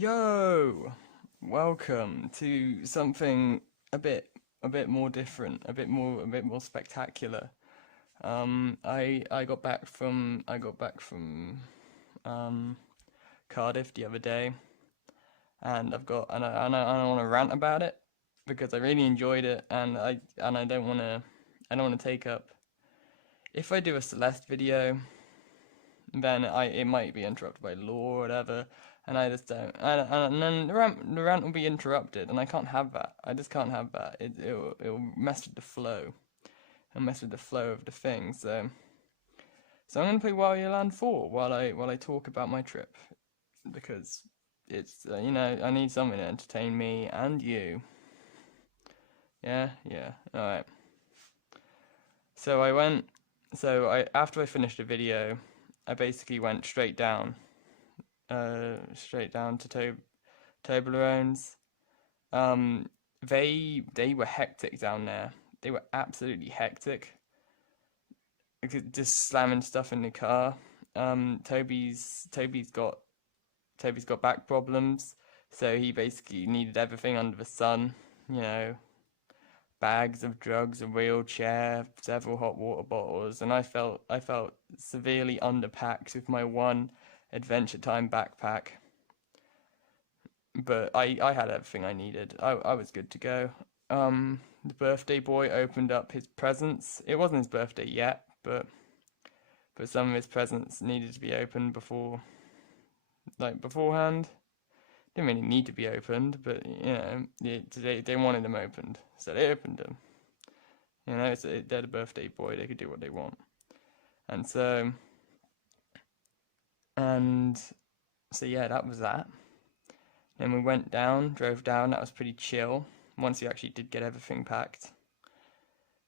Yo, welcome to something a bit more different, a bit more spectacular. I got back from um Cardiff the other day, and I want to rant about it because I really enjoyed it, and I don't want to take up. If I do a Celeste video, then it might be interrupted by law or whatever, and I just don't. And then the rant will be interrupted, and I can't have that. I just can't have that. It'll mess with the flow. It'll mess with the flow of the thing. So I'm gonna play Wario Land 4 while I talk about my trip because it's I need something to entertain me and you. Yeah, yeah. All right. So I went. So I after I finished the video, I basically went straight down to Toblerone's. Um, they were hectic down there. They were absolutely hectic. Just slamming stuff in the car. Toby's got back problems, so he basically needed everything under the sun. You know, bags of drugs, a wheelchair, several hot water bottles, and I felt severely underpacked with my one Adventure Time backpack. But I had everything I needed. I was good to go. The birthday boy opened up his presents. It wasn't his birthday yet, but some of his presents needed to be opened beforehand. Didn't really need to be opened, but they wanted them opened, so they opened them. They're the birthday boy. They could do what they want, and and so yeah, that was that. Then we drove down. That was pretty chill. Once you actually did get everything packed,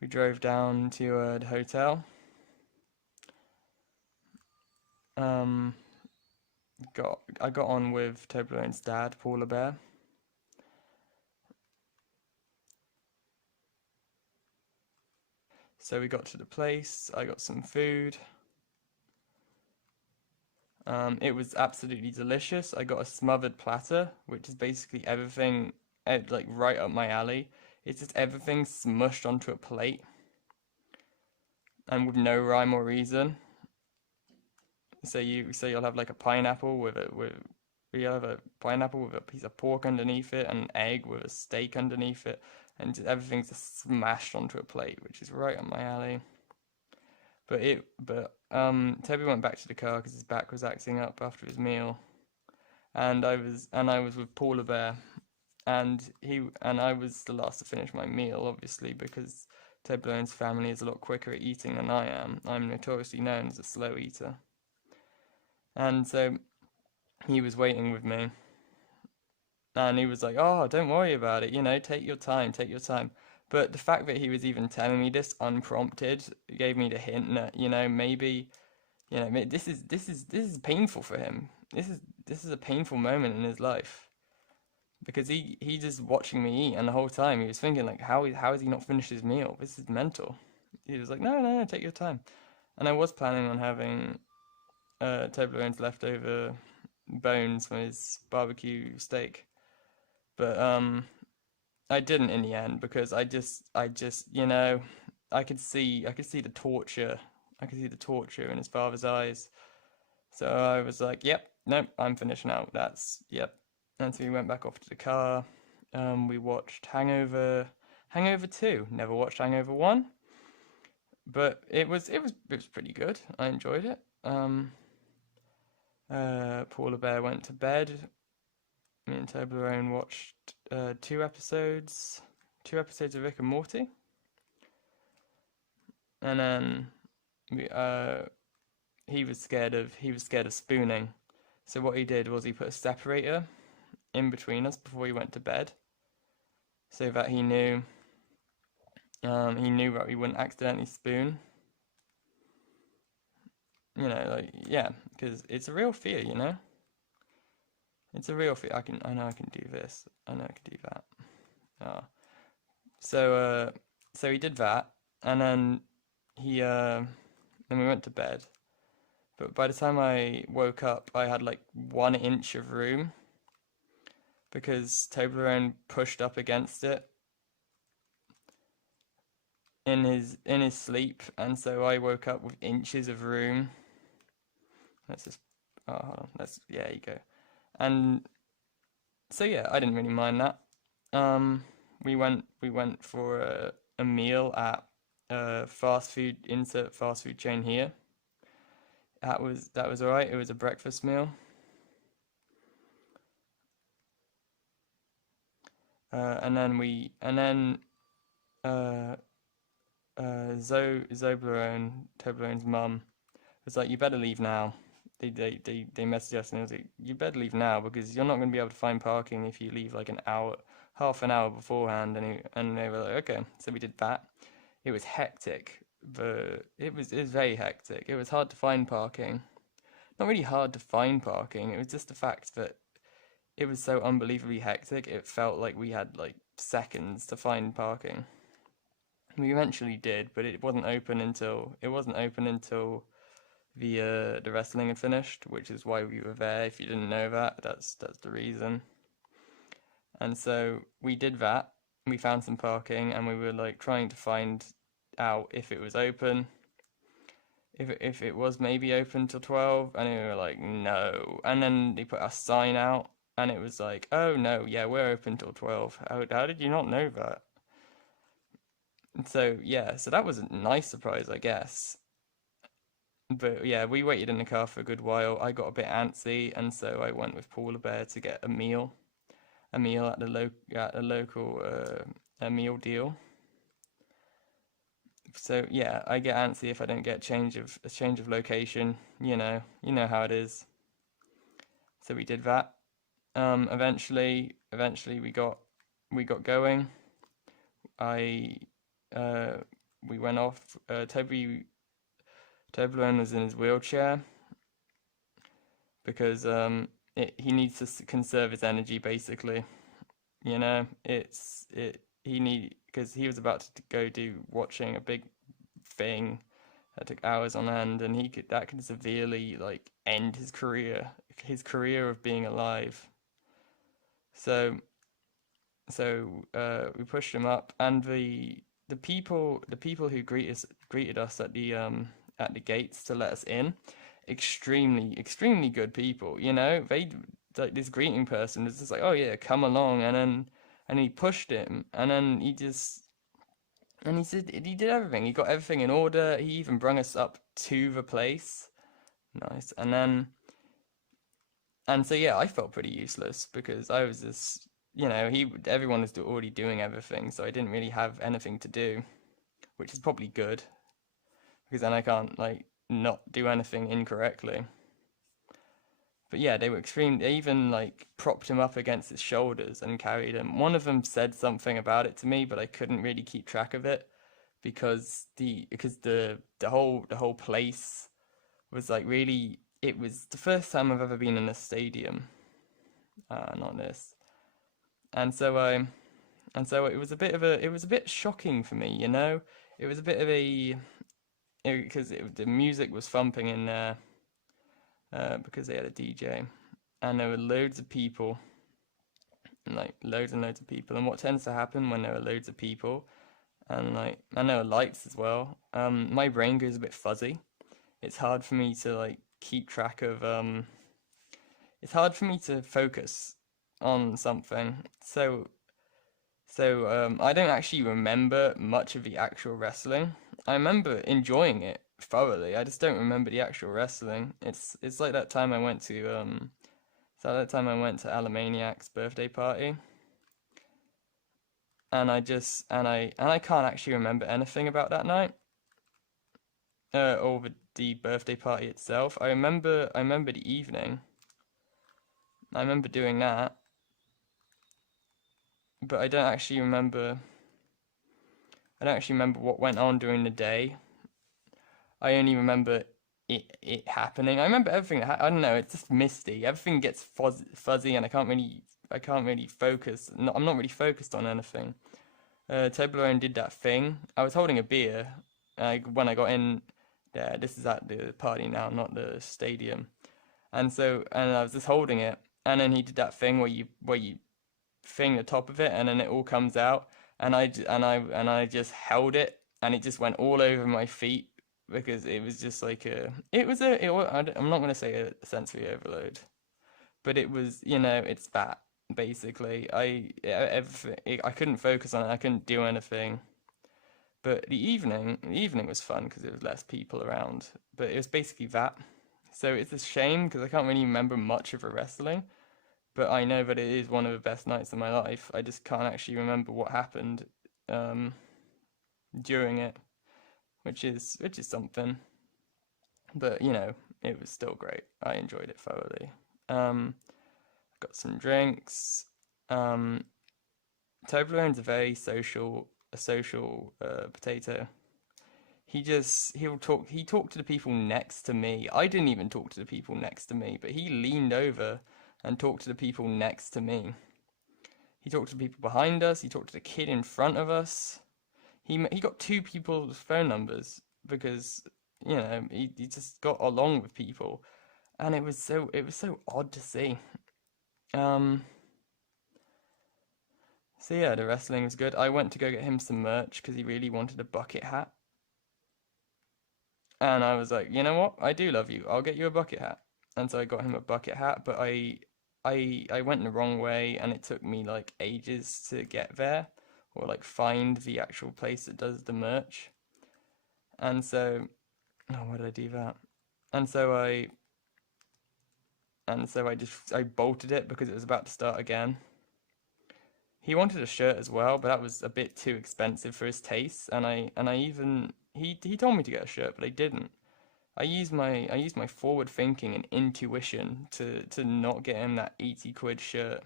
we drove down to the hotel. Um, I got on with Toblerone's dad, Paula Bear. So we got to the place. I got some food. It was absolutely delicious. I got a smothered platter, which is basically everything, like right up my alley. It's just everything smushed onto a plate, and with no rhyme or reason. So you'll have like a pineapple you'll have a pineapple with a piece of pork underneath it, and an egg with a steak underneath it, and everything's just smashed onto a plate, which is right up my alley. Toby went back to the car because his back was acting up after his meal, and I was with Paula Bear, and I was the last to finish my meal, obviously, because Toblerone's family is a lot quicker at eating than I am. I'm notoriously known as a slow eater, and so he was waiting with me, and he was like, "Oh, don't worry about it. Take your time, take your time." But the fact that he was even telling me this unprompted gave me the hint that maybe this is painful for him. This is a painful moment in his life because he just watching me eat, and the whole time he was thinking like, how is he not finished his meal? This is mental. He was like, no, no, no, take your time. And I was planning on having Toblerone's leftover bones from his barbecue steak, but I didn't in the end because I just I could see the torture. I could see the torture in his father's eyes. So I was like, yep, nope, I'm finishing out. That's yep. And so we went back off to the car. We watched Hangover 2. Never watched Hangover 1, but it was pretty good. I enjoyed it. Paula Bear went to bed. Me and Toblerone watched two episodes of Rick and Morty, and then we he was scared of spooning. So what he did was he put a separator in between us before he went to bed, so that he knew that we wouldn't accidentally spoon. Like yeah, because it's a real fear. It's a real fear. I know I can do this. I know I can do that. Uh, so so he did that, and he then we went to bed. But by the time I woke up, I had like 1 inch of room. because Toblerone pushed up against it in his sleep, and so I woke up with inches of room. Let's just hold on. Yeah, you go. And so yeah, I didn't really mind that. We went for a meal at a fast food chain here. That was alright. It was a breakfast meal. And then Toblerone's mum was like, "You better leave now." They messaged us and it was like, "You better leave now because you're not going to be able to find parking if you leave like an hour, half an hour beforehand." And they were like, "Okay." So we did that. It was hectic, but it was very hectic. It was hard to find parking. Not really hard to find parking. It was just the fact that it was so unbelievably hectic. It felt like we had like seconds to find parking. We eventually did, but it wasn't open until the wrestling had finished, which is why we were there. If you didn't know that, that's the reason. And so we did that. We found some parking, and we were like trying to find out if it was open, if it was maybe open till 12, and we were like no. And then they put a sign out, and it was like, oh no, yeah, we're open till 12. How did you not know that? And so yeah, so that was a nice surprise, I guess. But yeah, we waited in the car for a good while. I got a bit antsy, and so I went with Paula Bear to get a meal at the local a meal deal. So yeah, I get antsy if I don't get a change of location. You know how it is. So we did that. Eventually we got going. I we went off. Toblerone was in his wheelchair because he needs to conserve his energy basically. He need because he was about to go do watching a big thing that took hours on end, and that could severely like end his career of being alive. So we pushed him up, and the people who greeted us at the gates to let us in, extremely good people. They like this greeting person was just like, "Oh yeah, come along," and he pushed him, and then he did everything. He got everything in order. He even brung us up to the place. Nice. And so yeah, I felt pretty useless because I was just, everyone was already doing everything, so I didn't really have anything to do, which is probably good because then I can't like not do anything incorrectly. But yeah, they were extreme. They even like propped him up against his shoulders and carried him. One of them said something about it to me, but I couldn't really keep track of it because the whole place was like really. It was the first time I've ever been in a stadium, not this, and so it was a bit shocking for me. It was a bit of a because the music was thumping in there because they had a DJ, and there were loads of people, and like loads and loads of people. And what tends to happen when there are loads of people, and there were lights as well, my brain goes a bit fuzzy. It's hard for me to like keep track of. It's hard for me to focus on something. So I don't actually remember much of the actual wrestling. I remember enjoying it thoroughly. I just don't remember the actual wrestling. It's like that time I went to Alamaniac's birthday party, and I can't actually remember anything about that night, or the birthday party itself. I remember the evening. I remember doing that, but I don't actually remember what went on during the day. I only remember it happening. I remember everything I don't know. It's just misty. Everything gets fuzzy, and I can't really focus. No, I'm not really focused on anything. Toblerone did that thing. I was holding a beer when I got in there. This is at the party now, not the stadium. And I was just holding it, and then he did that thing where you thing, the top of it, and then it all comes out, and I just held it, and it just went all over my feet because it was just like I'm not gonna say a sensory overload, but it was, it's that basically. I couldn't focus on it. I couldn't do anything. But the evening was fun because there was less people around. But it was basically that. So it's a shame because I can't really remember much of the wrestling. But I know that it is one of the best nights of my life. I just can't actually remember what happened um, during it, which is something. But it was still great. I enjoyed it thoroughly. Got some drinks. Um, Toblerone's a social potato. He talked to the people next to me. I didn't even talk to the people next to me, but he leaned over and talked to the people next to me. He talked to the people behind us. He talked to the kid in front of us. He got two people's phone numbers because he just got along with people, and it was so odd to see. Um, so yeah, the wrestling was good. I went to go get him some merch because he really wanted a bucket hat. And I was like, you know what? I do love you. I'll get you a bucket hat. And so I got him a bucket hat, but I went the wrong way, and it took me like ages to get there or like find the actual place that does the merch. And so, oh, why did I do that? And so I bolted it because it was about to start again. He wanted a shirt as well, but that was a bit too expensive for his tastes, and I even he told me to get a shirt, but I didn't. I used my forward thinking and intuition to not get him that 80 quid shirt.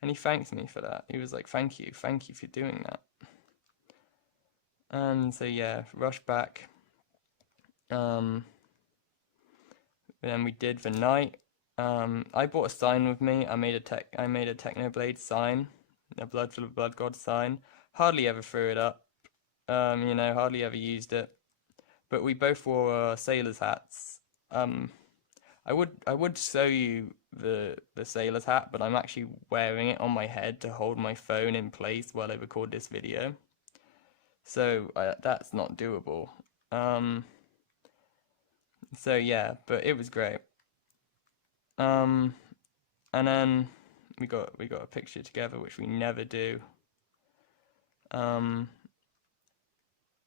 And he thanked me for that. He was like, thank you for doing that. And so yeah, rushed back. Um, then we did the night. I brought a sign with me. I made a Technoblade sign, a Blood for the Blood God sign. Hardly ever threw it up. Hardly ever used it. But we both wore sailors hats. Um, I would show you the sailor's hat, but I'm actually wearing it on my head to hold my phone in place while I record this video. So that's not doable. Um, so yeah, but it was great. Um, and then we got a picture together, which we never do. Um,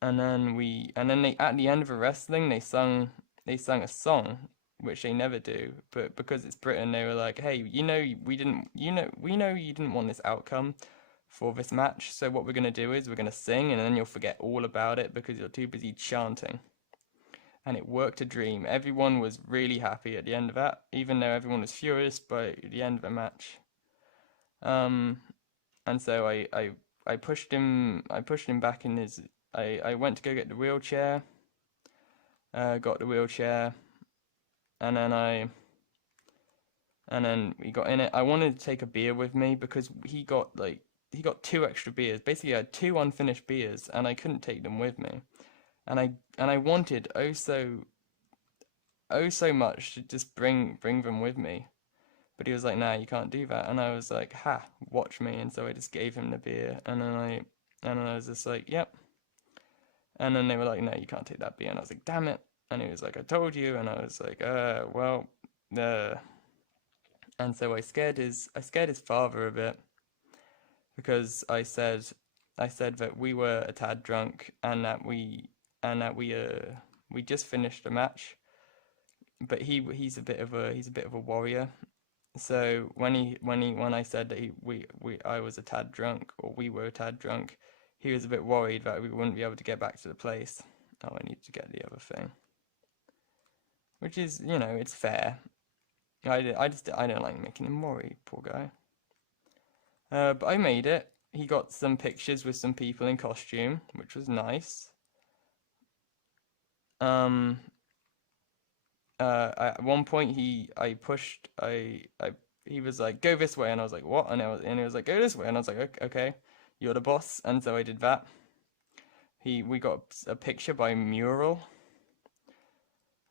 and then they at the end of the wrestling they sung a song which they never do, but because it's Britain they were like, hey, we know you didn't want this outcome for this match, so what we're going to do is we're going to sing, and then you'll forget all about it because you're too busy chanting. And it worked a dream. Everyone was really happy at the end of that, even though everyone was furious by the end of the match. um and so I pushed him back in his. I went to go get the wheelchair, got the wheelchair, and then we got in it. I wanted to take a beer with me because he got two extra beers. Basically, I had two unfinished beers, and I couldn't take them with me. And I wanted oh so much to just bring them with me. But he was like, nah, you can't do that. And I was like, ha, watch me. And so I just gave him the beer, and then I was just like, yep. And then they were like, no, you can't take that beer. And I was like, damn it. And he was like, I told you. And I was like, well, uh. And so I scared his father a bit because I said that we were a tad drunk, and that we just finished the match. But he's a bit of a warrior. So when I said that I was a tad drunk, or we were a tad drunk, he was a bit worried that we wouldn't be able to get back to the place. Oh, I need to get the other thing, which is, it's fair. I don't like making him worry, poor guy. But I made it. He got some pictures with some people in costume, which was nice. Um, at one point he was like, go this way, and I was like, what? And he was like, go this way, and I was like, okay, you're the boss, and so I did that. We got a picture by mural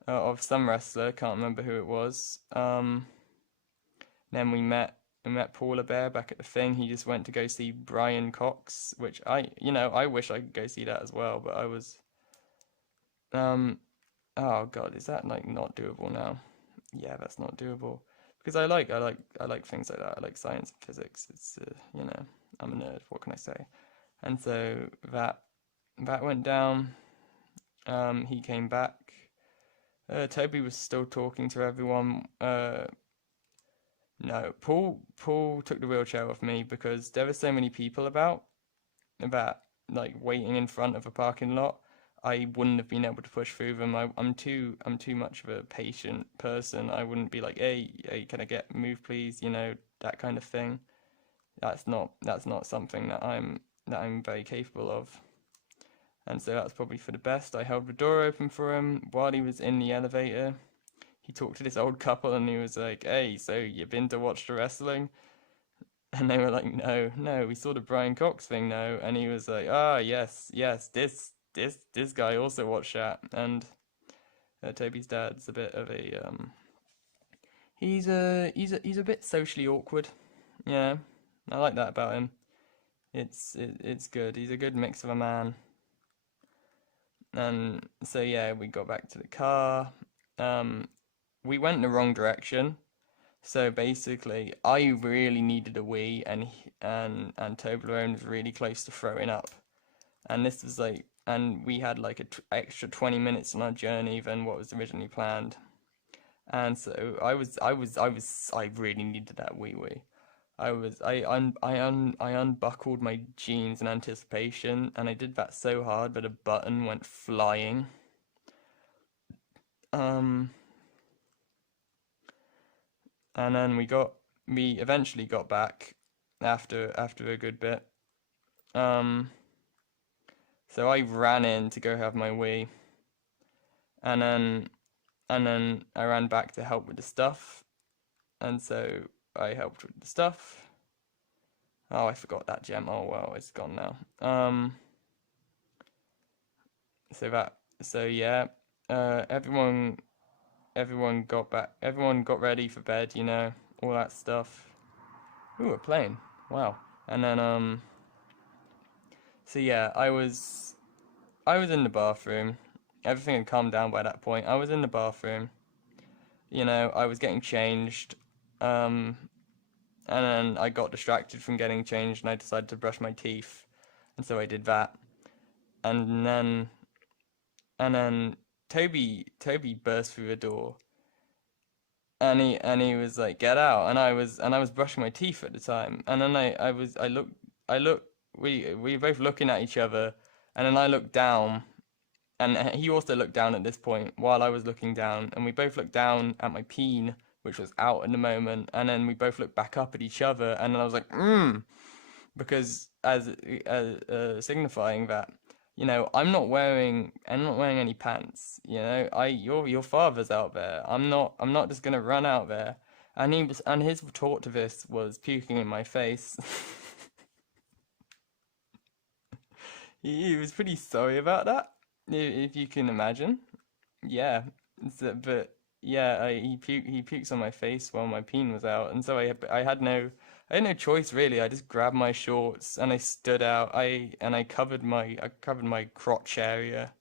of some wrestler, can't remember who it was. Then we met Paula Bear back at the thing. He just went to go see Brian Cox, which I wish I could go see that as well, but I was, um, oh God, is that like not doable now? Yeah, that's not doable because I like things like that. I like science and physics. It's I'm a nerd. What can I say? And so that went down. He came back. Toby was still talking to everyone. No, Paul took the wheelchair off me because there were so many people about like waiting in front of a parking lot. I wouldn't have been able to push through them. I'm too much of a patient person. I wouldn't be like, hey, can I get move please? That kind of thing. That's not something that I'm very capable of. And so that's probably for the best. I held the door open for him while he was in the elevator. He talked to this old couple and he was like, hey, so you been to watch the wrestling? And they were like, no, we saw the Brian Cox thing now. And he was like, yes, this guy also watched that. And Toby's dad's a bit of a he's a bit socially awkward. Yeah, I like that about him. It's good. He's a good mix of a man. And so yeah, we got back to the car. We went in the wrong direction. So basically, I really needed a wee, and Toblerone was really close to throwing up. And this was like, and we had like extra 20 minutes on our journey than what was originally planned. And so I really needed that wee wee. I unbuckled my jeans in anticipation, and I did that so hard that a button went flying. Um, and then we eventually got back after a good bit. Um, so I ran in to go have my wee, and then I ran back to help with the stuff, and so I helped with the stuff. Oh, I forgot that gem. Oh well, it's gone now. So yeah, everyone got back. Everyone got ready for bed. All that stuff. Ooh, a plane. Wow. And then so yeah, I was in the bathroom. Everything had calmed down by that point. I was in the bathroom. I was getting changed. Um, and then I got distracted from getting changed, and I decided to brush my teeth, and so I did that. And then Toby burst through the door, and he was like, "Get out!" And I was brushing my teeth at the time, and then I looked we were both looking at each other, and then I looked down, and he also looked down at this point while I was looking down, and we both looked down at my peen, which was out at the moment, and then we both looked back up at each other, and then I was like, because as signifying that I'm not wearing any pants. Your father's out there. I'm not just gonna run out there. And his retort to this was puking in my face. He was pretty sorry about that, if you can imagine. Yeah, but yeah, he pukes on my face while my peen was out, and so I had no choice really. I just grabbed my shorts and I stood out. I covered my crotch area,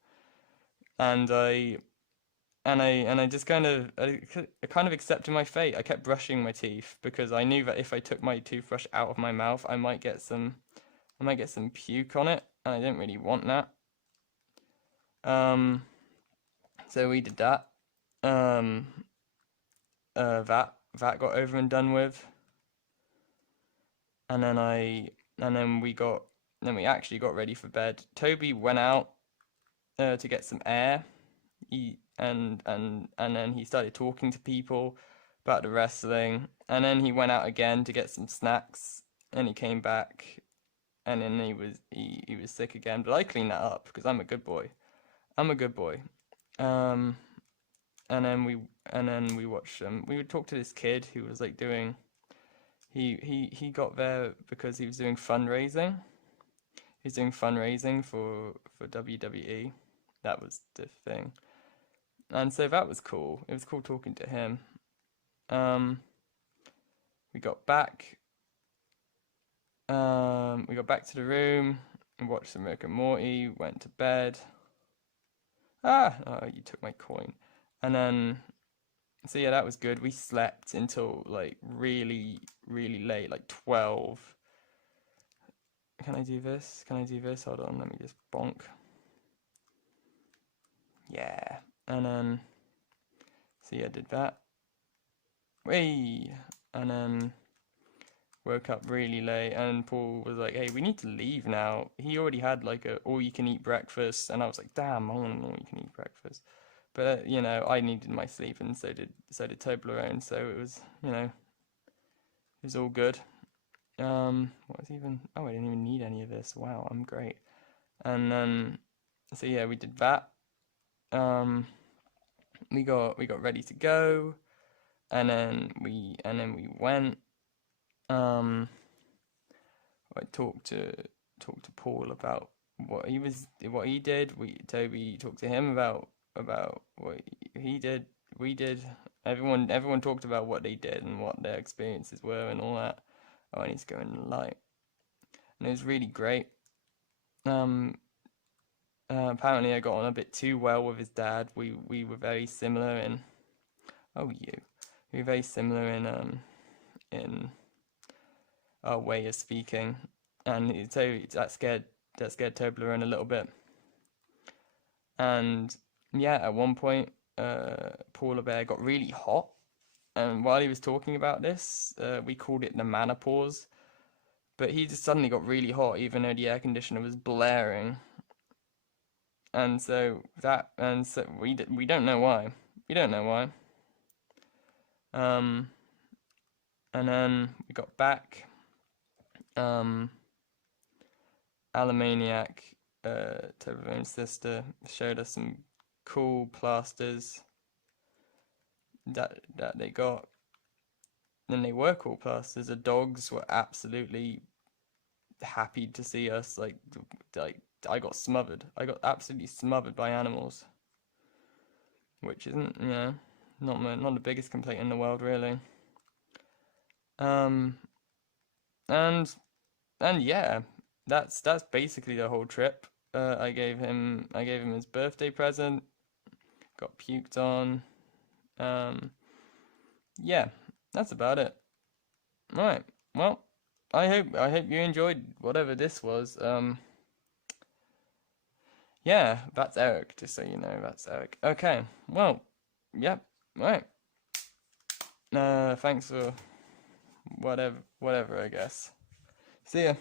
and I just I kind of accepted my fate. I kept brushing my teeth because I knew that if I took my toothbrush out of my mouth, I might get some puke on it, and I didn't really want that. Um, so we did that. Um, that got over and done with, and then I and then we actually got ready for bed. Toby went out to get some air. And then he started talking to people about the wrestling, and then he went out again to get some snacks, and he came back, and then he was sick again. But I cleaned that up because I'm a good boy. I'm a good boy. Um, and then we watched we would talk to this kid who was like doing he got there because he was doing fundraising. He's doing fundraising for WWE. That was the thing. And so that was cool. It was cool talking to him. Um, we got back. We got back to the room and watched some Rick and Morty. Went to bed. Ah, oh, you took my coin. And then, so yeah, that was good. We slept until like really, really late, like 12. Can I do this? Can I do this? Hold on, let me just bonk. Yeah, and then, so yeah, did that. Whee! And then woke up really late, and Paul was like, hey, we need to leave now. He already had like a all-you-can-eat breakfast, and I was like, damn, I want an all-you-can-eat breakfast. But you know, I needed my sleep, and so did Toblerone. So it was, you know, it was all good. What was even? Oh, I didn't even need any of this. Wow, I'm great. And then, so yeah, we did that. We got ready to go, and then we went. I talked to Paul about what he did. Toby talked to him about what he did. We did. Everyone talked about what they did and what their experiences were and all that. Oh, I need to go in the light. And it was really great. Apparently I got on a bit too well with his dad. We were very similar in. Oh, we were very similar in our way of speaking, and so that scared Toblerone a little bit. And yeah, at one point, Paula Bear got really hot, and while he was talking about this, we called it the menopause. But he just suddenly got really hot, even though the air conditioner was blaring. And so we don't know why. We don't know why. And then we got back. Alamaniac, Toblerone's sister, showed us some cool plasters that they got. And they were cool plasters. The dogs were absolutely happy to see us. Like I got smothered. I got absolutely smothered by animals, which isn't, you know, not the biggest complaint in the world, really. And yeah, that's basically the whole trip. I gave him his birthday present. Got puked on. Yeah, that's about it. Right. Well, I hope you enjoyed whatever this was. Yeah, that's Eric. Just so you know, that's Eric. Okay. Well, yep. Right. Thanks for whatever, I guess. See ya.